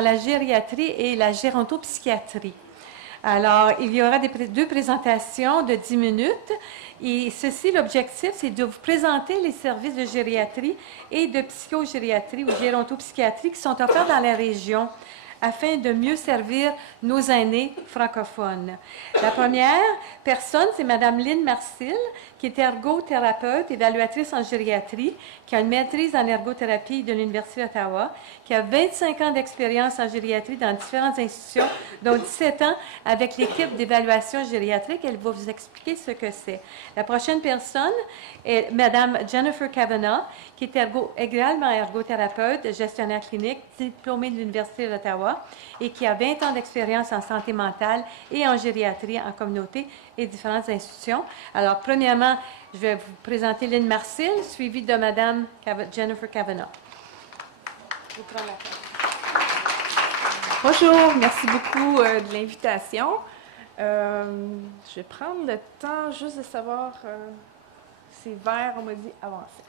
la gériatrie et la gérontopsychiatrie. Alors, il y aura deux présentations de 10 minutes. Et ceci, l'objectif, c'est de vous présenter les services de gériatrie et de psychogériatrie ou gérontopsychiatrie qui sont offerts dans la région afin de mieux servir nos aînés francophones. La première personne, c'est Mme Lynn Marcil, qui est ergothérapeute, évaluatrice en gériatrie, qui a une maîtrise en ergothérapie de l'Université d'Ottawa, qui a 25 ans d'expérience en gériatrie dans différentes institutions, dont 17 ans avec l'équipe d'évaluation gériatrique. Elle va vous expliquer ce que c'est. La prochaine personne est Mme Jennifer Kavanagh, qui est également ergothérapeute, gestionnaire clinique, diplômée de l'Université d'Ottawa et qui a 20 ans d'expérience en santé mentale et en gériatrie en communauté et différentes institutions. Alors, premièrement, je vais vous présenter Lynn Marcil, suivie de Mme Jennifer Kavanagh. Je vous prends la parole. Bonjour, merci beaucoup de l'invitation. Je vais prendre le temps juste de savoir, c'est vert, on m'a dit avancer.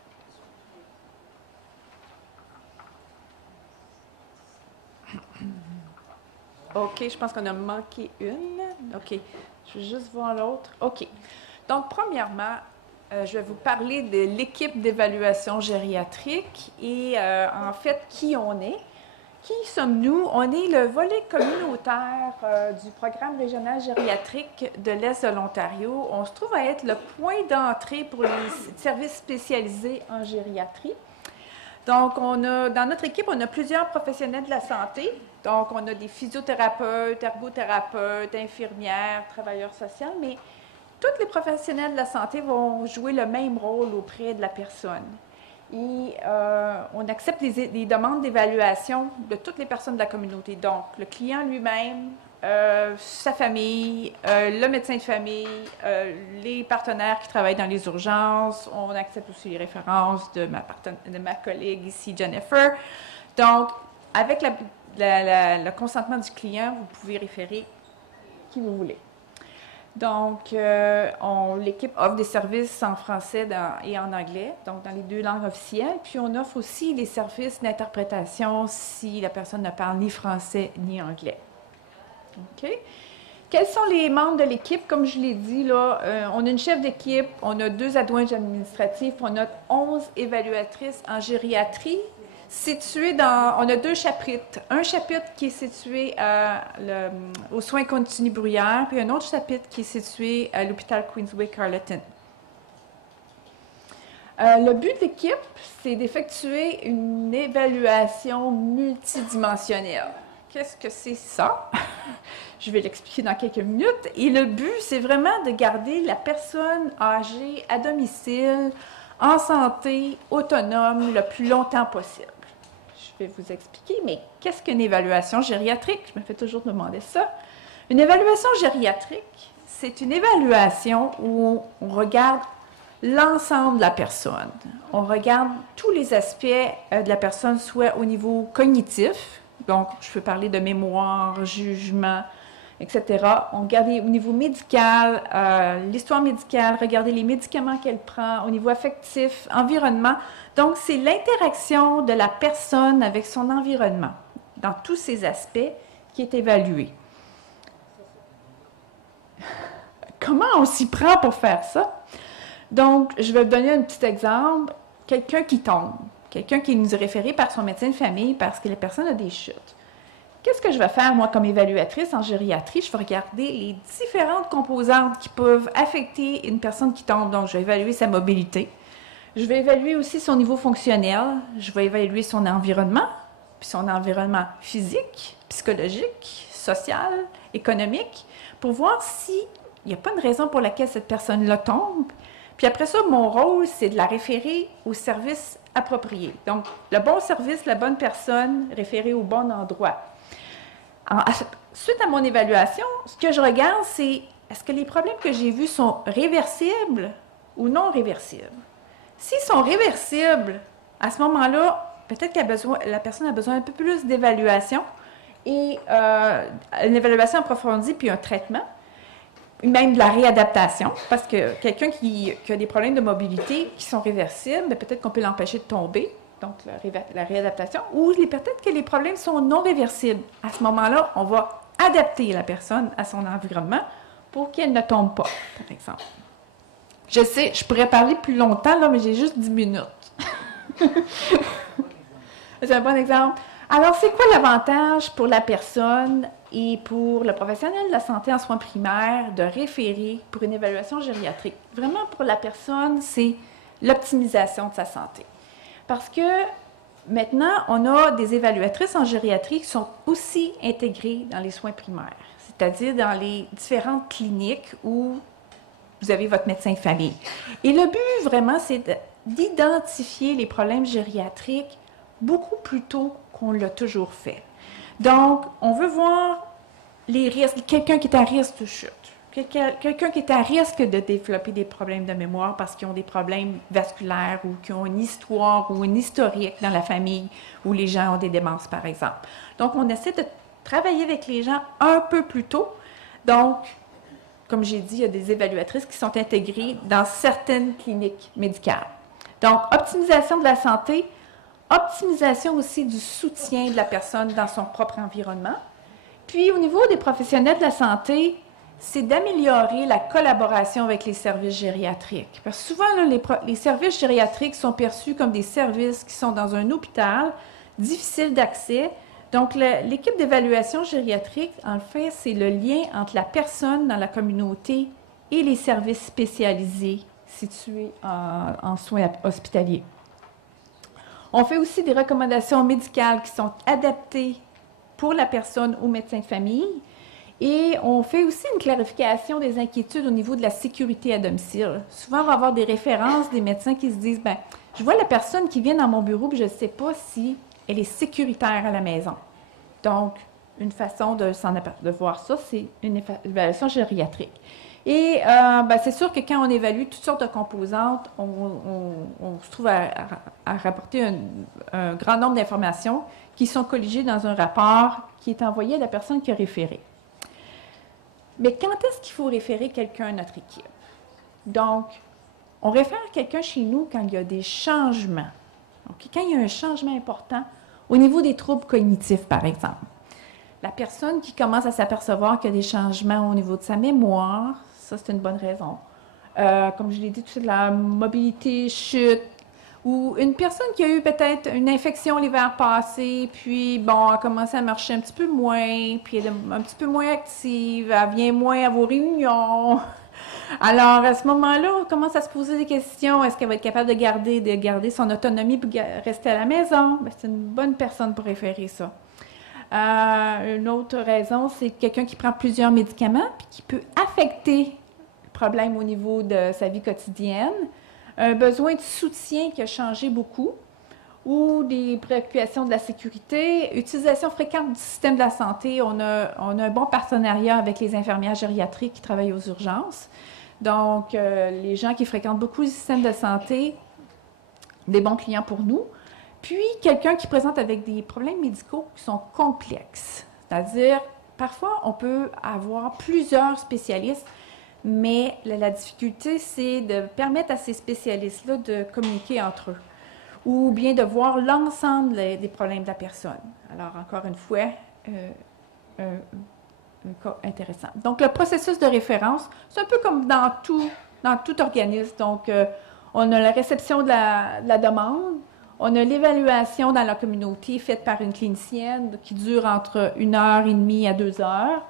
OK, je pense qu'on a manqué une. OK, je vais juste voir l'autre. OK. Donc, premièrement, je vais vous parler de l'équipe d'évaluation gériatrique et en fait, qui on est. Qui sommes-nous? On est le volet communautaire du programme régional gériatrique de l'Est de l'Ontario. On se trouve à être le point d'entrée pour les services spécialisés en gériatrie. Donc, dans notre équipe, on a plusieurs professionnels de la santé. Donc, on a des physiothérapeutes, ergothérapeutes, infirmières, travailleurs sociaux, mais tous les professionnels de la santé vont jouer le même rôle auprès de la personne. Et on accepte les demandes d'évaluation de toutes les personnes de la communauté. Donc, le client lui-même, sa famille, le médecin de famille, les partenaires qui travaillent dans les urgences. On accepte aussi les références de ma collègue ici, Jennifer. Donc, avec le consentement du client, vous pouvez référer qui vous voulez. Donc, l'équipe offre des services en français et en anglais, donc dans les deux langues officielles. Puis, on offre aussi des services d'interprétation si la personne ne parle ni français ni anglais. OK? Quels sont les membres de l'équipe? Comme je l'ai dit, là, on a une chef d'équipe, on a 2 adjointes administratifs, on a 11 évaluatrices en gériatrie. On a 2 chapitres. Un chapitre qui est situé aux soins continus Bruyère, puis un autre chapitre qui est situé à l'hôpital Queensway-Carleton. Le but de l'équipe, c'est d'effectuer une évaluation multidimensionnelle. Qu'est-ce que c'est ça? Je vais l'expliquer dans quelques minutes. Et le but, c'est vraiment de garder la personne âgée à domicile, en santé, autonome, le plus longtemps possible. Je vais vous expliquer, mais qu'est-ce qu'une évaluation gériatrique? Je me fais toujours demander ça. Une évaluation gériatrique, c'est une évaluation où on regarde l'ensemble de la personne. On regarde tous les aspects de la personne, soit au niveau cognitif, donc je peux parler de mémoire, jugement, etc. On regarde au niveau médical, l'histoire médicale, regarder les médicaments qu'elle prend, au niveau affectif, environnement. Donc, c'est l'interaction de la personne avec son environnement, dans tous ces aspects, qui est évalué. Comment on s'y prend pour faire ça? Donc, je vais vous donner un petit exemple. Quelqu'un qui tombe, quelqu'un qui nous est référé par son médecin de famille parce que la personne a des chutes. Qu'est-ce que je vais faire, moi, comme évaluatrice en gériatrie? Je vais regarder les différentes composantes qui peuvent affecter une personne qui tombe. Donc, je vais évaluer sa mobilité. Je vais évaluer aussi son niveau fonctionnel. Je vais évaluer son environnement, puis son environnement physique, psychologique, social, économique, pour voir s'il n'y a pas une raison pour laquelle cette personne-là tombe. Puis après ça, mon rôle, c'est de la référer au service approprié. Donc, le bon service, la bonne personne, référée au bon endroit. Suite à mon évaluation, ce que je regarde, c'est est-ce que les problèmes que j'ai vus sont réversibles ou non réversibles? S'ils sont réversibles, à ce moment-là, peut-être que la personne a besoin un peu plus d'évaluation et une évaluation approfondie puis un traitement, même de la réadaptation, parce que quelqu'un qui a des problèmes de mobilité qui sont réversibles, peut-être qu'on peut l'empêcher de tomber, donc la réadaptation, ou peut-être que les problèmes sont non réversibles. À ce moment-là, on va adapter la personne à son environnement pour qu'elle ne tombe pas, par exemple. Je sais, je pourrais parler plus longtemps, là, mais j'ai juste 10 minutes. C'est un bon exemple. Alors, c'est quoi l'avantage pour la personne et pour le professionnel de la santé en soins primaires de référer pour une évaluation gériatrique? Vraiment, pour la personne, c'est l'optimisation de sa santé. Parce que maintenant, on a des évaluatrices en gériatrie qui sont aussi intégrées dans les soins primaires, c'est-à-dire dans les différentes cliniques où vous avez votre médecin de famille. Et le but, vraiment, c'est d'identifier les problèmes gériatriques beaucoup plus tôt qu'on l'a toujours fait. Donc, on veut voir les risques, quelqu'un qui est à risque de chute, quelqu'un qui est à risque de développer des problèmes de mémoire parce qu'ils ont des problèmes vasculaires ou qui ont une histoire ou une historique dans la famille où les gens ont des démences, par exemple. Donc, on essaie de travailler avec les gens un peu plus tôt. Donc, comme j'ai dit, il y a des évaluatrices qui sont intégrées dans certaines cliniques médicales. Donc, optimisation de la santé, optimisation aussi du soutien de la personne dans son propre environnement. Puis, au niveau des professionnels de la santé, c'est d'améliorer la collaboration avec les services gériatriques. Parce que souvent, là, les services gériatriques sont perçus comme des services qui sont dans un hôpital, difficiles d'accès. Donc, l'équipe d'évaluation gériatrique, en fait, c'est le lien entre la personne dans la communauté et les services spécialisés situés en soins hospitaliers. On fait aussi des recommandations médicales qui sont adaptées pour la personne au médecin de famille. Et on fait aussi une clarification des inquiétudes au niveau de la sécurité à domicile. Souvent, on va avoir des références des médecins qui se disent, bien, je vois la personne qui vient dans mon bureau, puis je ne sais pas si elle est sécuritaire à la maison. Donc, une façon de voir ça, c'est une évaluation gériatrique. Et c'est sûr que quand on évalue toutes sortes de composantes, on se trouve à rapporter un grand nombre d'informations qui sont colligées dans un rapport qui est envoyé à la personne qui a référé. Mais quand est-ce qu'il faut référer quelqu'un à notre équipe? Donc, on réfère quelqu'un chez nous quand il y a des changements. Okay? Quand il y a un changement important au niveau des troubles cognitifs, par exemple. La personne qui commence à s'apercevoir qu'il y a des changements au niveau de sa mémoire, ça, c'est une bonne raison. Comme je l'ai dit tout de suite, la mobilité chute, ou une personne qui a eu peut-être une infection l'hiver passé, puis, bon, elle a commencé à marcher un petit peu moins, puis elle est un petit peu moins active, elle vient moins à vos réunions. Alors, à ce moment-là, on commence à se poser des questions. Est-ce qu'elle va être capable de garder son autonomie pour rester à la maison? Bien, c'est une bonne personne pour référer ça. Une autre raison, c'est quelqu'un qui prend plusieurs médicaments puis qui peut affecter le problème au niveau de sa vie quotidienne. Un besoin de soutien qui a changé beaucoup ou des préoccupations de la sécurité. Utilisation fréquente du système de la santé. On a un bon partenariat avec les infirmières gériatriques qui travaillent aux urgences. Donc, les gens qui fréquentent beaucoup le système de santé, des bons clients pour nous. Puis, quelqu'un qui présente avec des problèmes médicaux qui sont complexes. C'est-à-dire, parfois, on peut avoir plusieurs spécialistes, mais la difficulté, c'est de permettre à ces spécialistes-là de communiquer entre eux ou bien de voir l'ensemble des problèmes de la personne. Alors, encore une fois, un cas intéressant. Donc, le processus de référence, c'est un peu comme dans tout organisme. Donc, on a la réception de la demande, on a l'évaluation dans la communauté faite par une clinicienne qui dure entre 1h30 à 2 heures,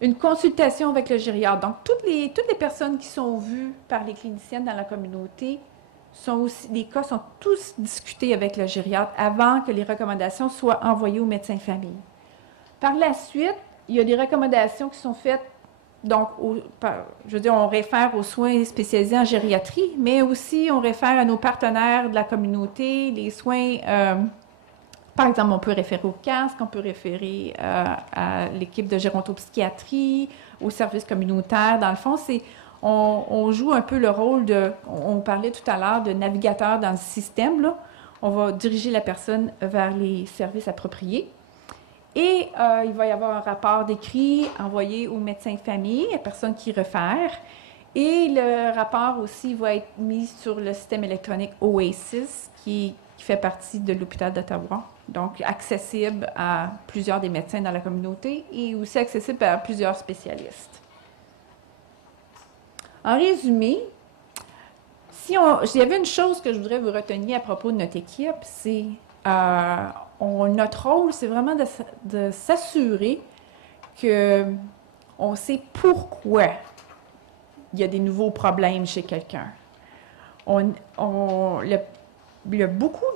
une consultation avec le gériatre. Donc, toutes les personnes qui sont vues par les cliniciennes dans la communauté, les cas sont tous discutés avec le gériatre avant que les recommandations soient envoyées au médecin de famille. Par la suite, il y a des recommandations qui sont faites, donc, on réfère aux soins spécialisés en gériatrie, mais aussi on réfère à nos partenaires de la communauté, les soins, par exemple, on peut référer au casque, on peut référer à l'équipe de gérontopsychiatrie, au service communautaire. Dans le fond, on joue un peu le rôle on parlait tout à l'heure de navigateur dans le système, là. On va diriger la personne vers les services appropriés. Et il va y avoir un rapport d'écrit envoyé au médecin de famille, à la personne qui réfère. Et le rapport aussi va être mis sur le système électronique OASIS, qui qui fait partie de l'hôpital d'Ottawa, donc accessible à plusieurs des médecins dans la communauté et aussi accessible à plusieurs spécialistes. En résumé, s'il y avait une chose que je voudrais vous retenir à propos de notre équipe, c'est notre rôle, c'est vraiment de s'assurer qu'on sait pourquoi il y a des nouveaux problèmes chez quelqu'un. Il y a beaucoup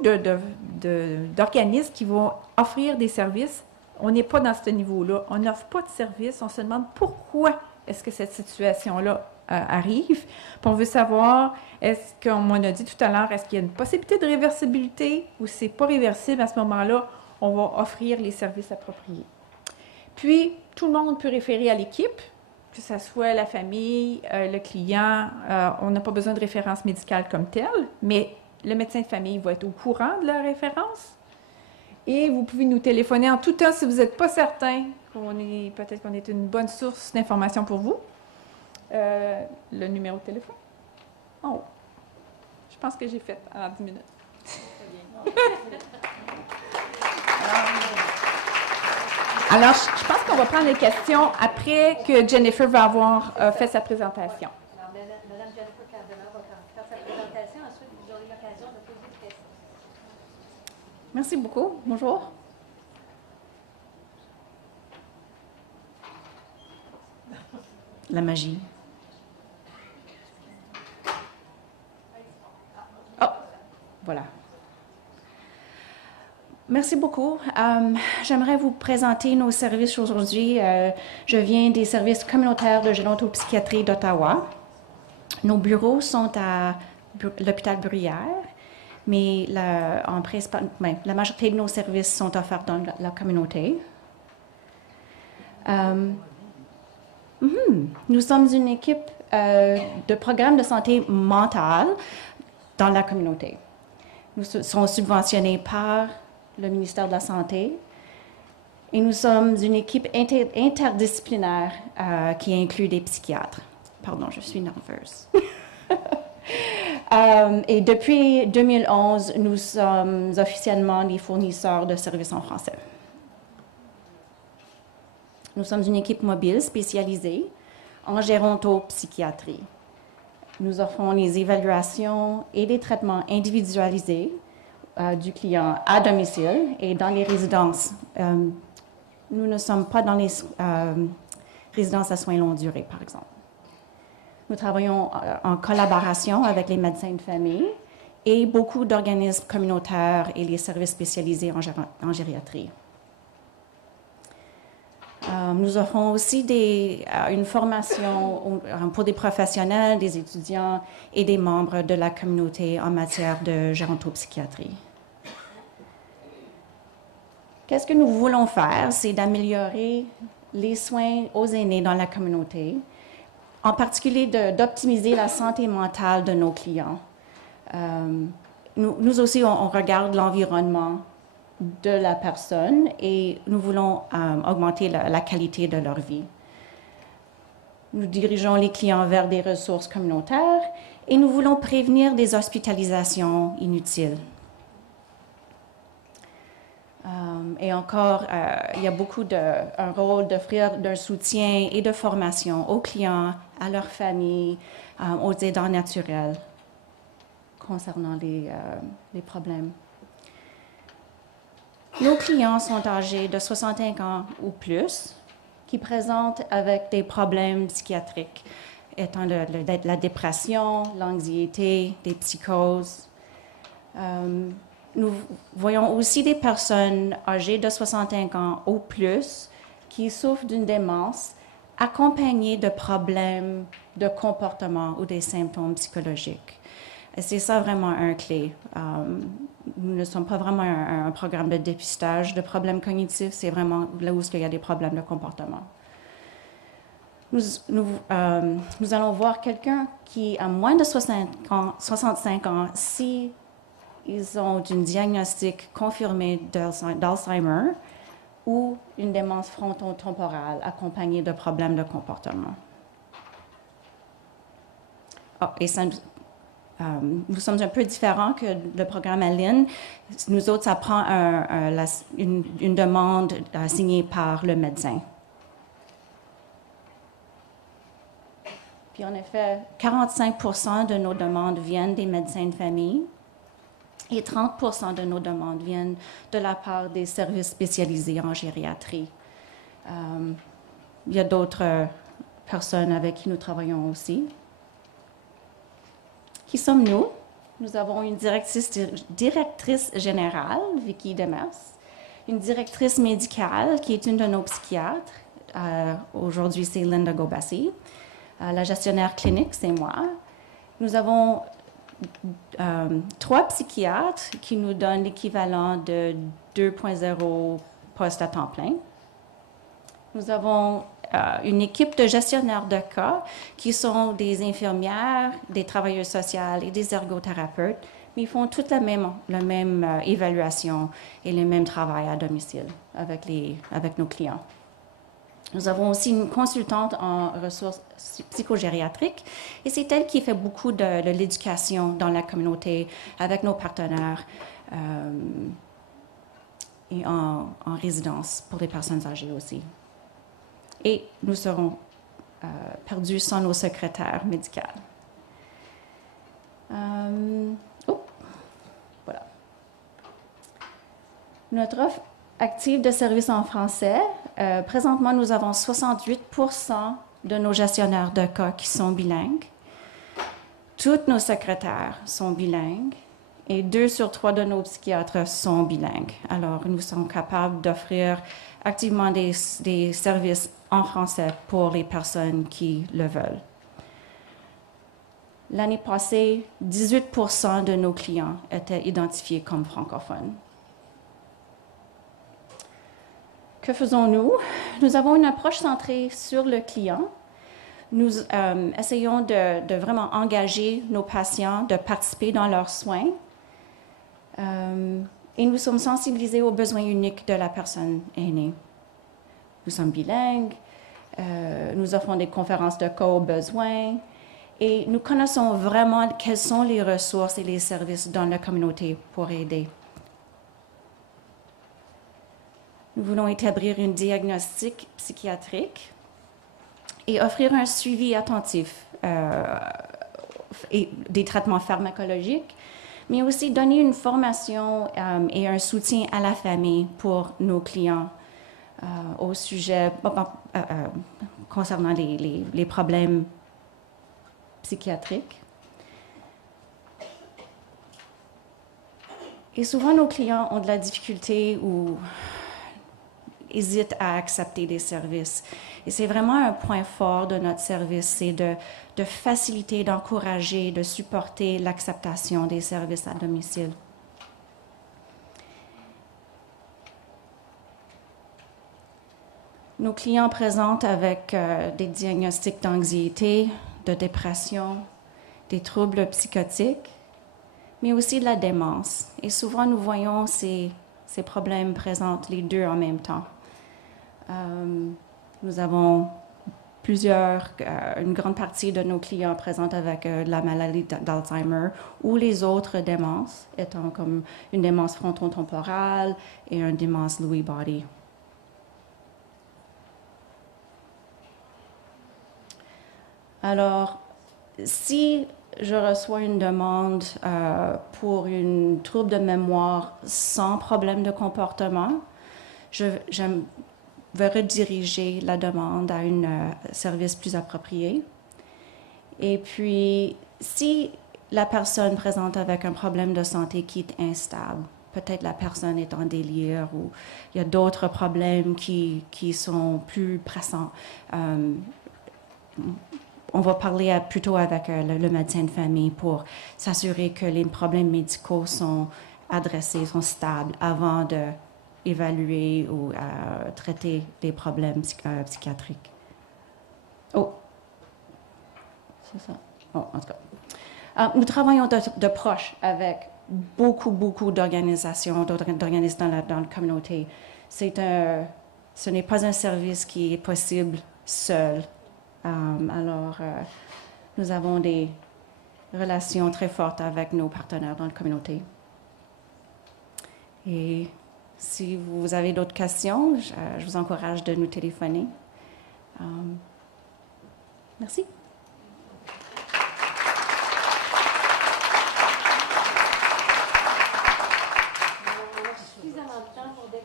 d'organismes qui vont offrir des services. On n'est pas dans ce niveau-là. On n'offre pas de services. On se demande pourquoi est-ce que cette situation-là arrive. Puis on veut savoir, est-ce qu'on a dit tout à l'heure, est-ce qu'il y a une possibilité de réversibilité ou si ce n'est pas réversible, à ce moment-là, on va offrir les services appropriés. Puis, tout le monde peut référer à l'équipe, que ce soit la famille, le client. On n'a pas besoin de référence médicale comme telle, mais le médecin de famille va être au courant de la référence. Et vous pouvez nous téléphoner en tout temps si vous n'êtes pas certain peut-être qu'on est une bonne source d'information pour vous. Le numéro de téléphone. Oh, je pense que j'ai fait en 10 minutes. Alors, je pense qu'on va prendre les questions après que Jennifer va avoir fait sa présentation. Alors, Mme Jennifer Cardona va faire sa présentation. Ensuite, vous aurez l'occasion de poser des questions. Merci beaucoup. Bonjour. La magie. Oh, voilà. Merci beaucoup. J'aimerais vous présenter nos services aujourd'hui. Je viens des services communautaires de gérontopsychiatrie d'Ottawa. Nos bureaux sont à l'hôpital Bruyère, mais la majorité de nos services sont offerts dans la communauté. Nous sommes une équipe de programmes de santé mentale dans la communauté. Nous sommes subventionnés par le ministère de la Santé et nous sommes une équipe interdisciplinaire qui inclut des psychiatres. Pardon, je suis nerveuse. Et depuis 2011, nous sommes officiellement les fournisseurs de services en français. Nous sommes une équipe mobile spécialisée en gérontopsychiatrie. Nous offrons les évaluations et les traitements individualisés du client à domicile et dans les résidences. Nous ne sommes pas dans les résidences à soins longue durée, par exemple. Nous travaillons en collaboration avec les médecins de famille et beaucoup d'organismes communautaires et les services spécialisés en gériatrie. Nous offrons aussi une formation pour des professionnels, des étudiants et des membres de la communauté en matière de gérontopsychiatrie. Qu'est-ce que nous voulons faire? C'est d'améliorer les soins aux aînés dans la communauté, en particulier d'optimiser la santé mentale de nos clients. Nous aussi, on regarde l'environnement de la personne et nous voulons augmenter la qualité de leur vie. Nous dirigeons les clients vers des ressources communautaires et nous voulons prévenir des hospitalisations inutiles. Et encore, il y a un rôle d'offrir d'un soutien et de formation aux clients, à leurs familles, aux aidants naturels concernant les problèmes. Nos clients sont âgés de 65 ans ou plus, qui présentent avec des problèmes psychiatriques, étant la dépression, l'anxiété, des psychoses. Nous voyons aussi des personnes âgées de 65 ans ou plus qui souffrent d'une démence accompagnée de problèmes de comportement ou des symptômes psychologiques. Et c'est ça vraiment un clé. Nous ne sommes pas vraiment un programme de dépistage de problèmes cognitifs, c'est vraiment là où il y a des problèmes de comportement. Nous allons voir quelqu'un qui a moins de 65 ans si ils ont un diagnostic confirmé d'Alzheimer ou une démence frontotemporale accompagnée de problèmes de comportement. Oh, et nous sommes un peu différents que le programme Aline. Nous autres, ça prend une demande signée par le médecin. Puis en effet, 45% de nos demandes viennent des médecins de famille et 30% de nos demandes viennent de la part des services spécialisés en gériatrie. Il y a d'autres personnes avec qui nous travaillons aussi. Qui sommes-nous? Nous avons une directrice générale, Vicky Demers, une directrice médicale qui est une de nos psychiatres. Aujourd'hui, c'est Linda Gobassi. La gestionnaire clinique, c'est moi. Nous avons 3 psychiatres qui nous donnent l'équivalent de 2.0 postes à temps plein. Nous avons une équipe de gestionnaires de cas qui sont des infirmières, des travailleurs sociaux et des ergothérapeutes, mais ils font toute la même évaluation et le même travail à domicile avec nos clients. Nous avons aussi une consultante en ressources psychogériatriques et c'est elle qui fait beaucoup de l'éducation dans la communauté avec nos partenaires et en résidence pour les personnes âgées aussi. Et nous serons perdus sans nos secrétaires médicales. Voilà. Notre offre active de services en français. Présentement, nous avons 68% de nos gestionnaires de cas qui sont bilingues. Toutes nos secrétaires sont bilingues et 2 sur 3 de nos psychiatres sont bilingues. Alors, nous sommes capables d'offrir activement des services en français pour les personnes qui le veulent. L'année passée, 18% de nos clients étaient identifiés comme francophones. Que faisons-nous? Nous avons une approche centrée sur le client. Nous essayons de vraiment engager nos patients, de participer dans leurs soins. Et nous sommes sensibilisés aux besoins uniques de la personne aînée. Nous sommes bilingues, nous offrons des conférences de cas aux besoins et nous connaissons vraiment quelles sont les ressources et les services dans la communauté pour aider. Nous voulons établir un diagnostic psychiatrique et offrir un suivi attentif et des traitements pharmacologiques, mais aussi donner une formation et un soutien à la famille pour nos clients au sujet concernant les problèmes psychiatriques. Et souvent, nos clients ont de la difficulté ou hésitent à accepter des services. Et c'est vraiment un point fort de notre service, c'est de faciliter, d'encourager, de supporter l'acceptation des services à domicile. Nos clients présentent avec des diagnostics d'anxiété, de dépression, des troubles psychotiques, mais aussi de la démence. Et souvent, nous voyons ces problèmes présents les deux en même temps. Nous avons une grande partie de nos clients présentent avec la maladie d'Alzheimer ou les autres démences, étant comme une démence frontotemporale et une démence Lewy body. Alors, si je reçois une demande pour une trouble de mémoire sans problème de comportement, je vais rediriger la demande à un service plus approprié. Et puis, si la personne présente avec un problème de santé qui est instable, peut-être la personne est en délire ou il y a d'autres problèmes qui sont plus pressants, on va parler plutôt avec le médecin de famille pour s'assurer que les problèmes médicaux sont adressés, sont stables avant d'évaluer ou traiter des problèmes psychiatriques. Oh, c'est ça. Oh, en tout cas. Nous travaillons de proche avec beaucoup d'organisations, d'organismes dans la communauté. Ce n'est pas un service qui est possible seul. Alors, nous avons des relation très forte avec nos partenaires dans la communauté. Et si vous avez d'autres questions, je vous encourage de nous téléphoner. Merci.